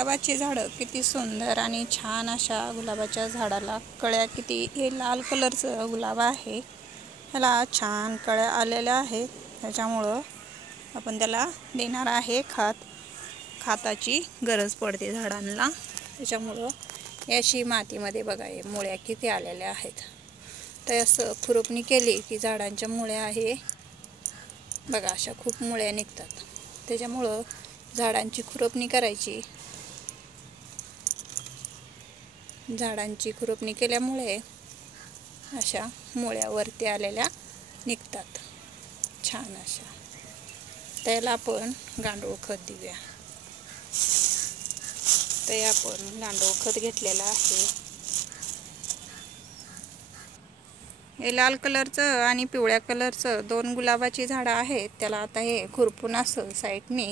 गुलाबाची झाडं किती सुंदर आणि छान अशा गुलाबाच्या झाडाला कळ्या किती, हे लाल कलरचं गुलाब आहे, ह्याला छान कळ्या आलेल्या आहेत. त्याच्यामुळं आपण त्याला देणार आहे खताची गरज पडते झाडांना. त्याच्यामुळं याशी मातीमध्ये बघा हे मुळ्या किती आलेल्या आहेत. तर असं खुरपणी केली की झाडांच्या मुळ्या आहे बघा, अशा खूप मुळ्या निघतात. त्याच्यामुळं झाडांची खुरपणी करायची. झाडांची खुरपणी केल्यामुळे अशा मुळ्या वरती आलेल्या निघतात छान अशा. त्याला आपण गांडूळ खत देऊया. ते आपण गांडूळ खत घेतलेलं आहे. हे लाल कलरचं आणि पिवळ्या कलरचं दोन गुलाबाची झाडं आहेत. त्याला आता हे खुरपून असं साईडने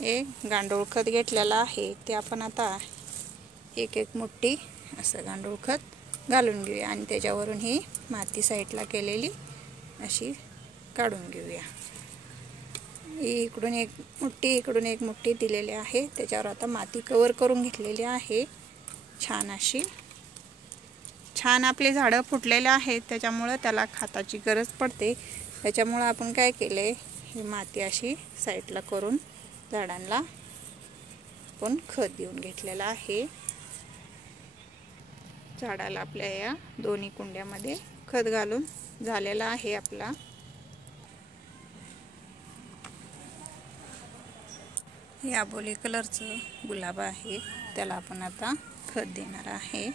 हे गांडूळ खत घेतलेलं आहे. ते आपण आता एक मुठ्ठी असं गांडूळ खत घालून घेऊया आणि त्याच्यावरून ही माती साईडला केलेली अशी काढून घेऊया. इकडून एक मुठ्ठी दिलेली आहे. त्याच्यावर आता माती कवर करून घेतलेली आहे छान अशी. छान आपले झाडं फुटलेले आहेत, त्याच्यामुळं त्याला खताची गरज पडते. त्याच्यामुळं आपण काय केले, ही माती अशी साईडला करून झाडांना आपण खत देऊन घेतलेलं आहे. झाडाला आपल्या या दोन्ही कुंड्यामध्ये खत घालून झालेला आहे आपला. हे आबोली कलरचं गुलाब आहे, त्याला आपण आता खत देणार आहे.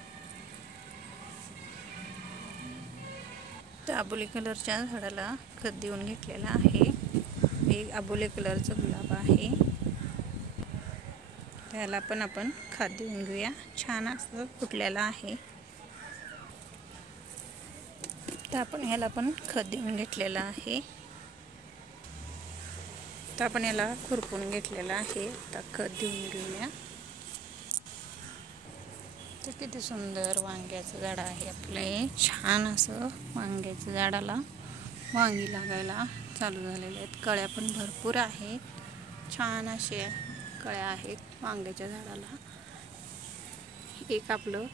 तर आबोली कलरच्या झाडाला खत देऊन घेतलेलं आहे. हे आबोली कलरचं गुलाब आहे, त्याला पण आपण खत देऊन घेऊया. छान असं फुटलेलं आहे. तर आपण ह्याला पण खत देऊन घेतलेलं आहे. तर आपण याला खुरपून घेतलेलं आहे. आता खत देऊन घेऊया. तर किती सुंदर वांग्याचं झाड आहे आपले. छान असं वांग्याच्या झाडाला वांगी लागायला चालू झालेले आहेत. कळ्या पण भरपूर आहेत. छान अशा कळ्या आहेत वांग्याच्या झाडाला. एक आपलं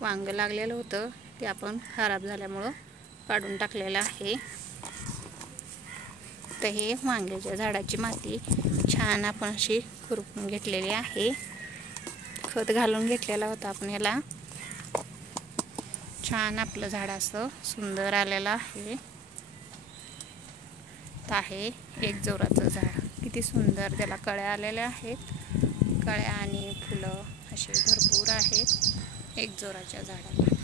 वांग लागलेलं होतं, ते आपण खराब झाल्यामुळं काढून टाकलेलं आहे. तर हे वांग्याच्या झाडाची माती छान आपण अशी खुरपून घेतलेली आहे. खत घालून घेतलेला होता आपण याला. छान आपलं झाड असं सुंदर आलेलं आहे. एक जोराचं झाड किती सुंदर, त्याला कळ्या आलेल्या आहेत. कळ्या आणि फुलं असे भरपूर आहेत एक जोराच्या झाडाला.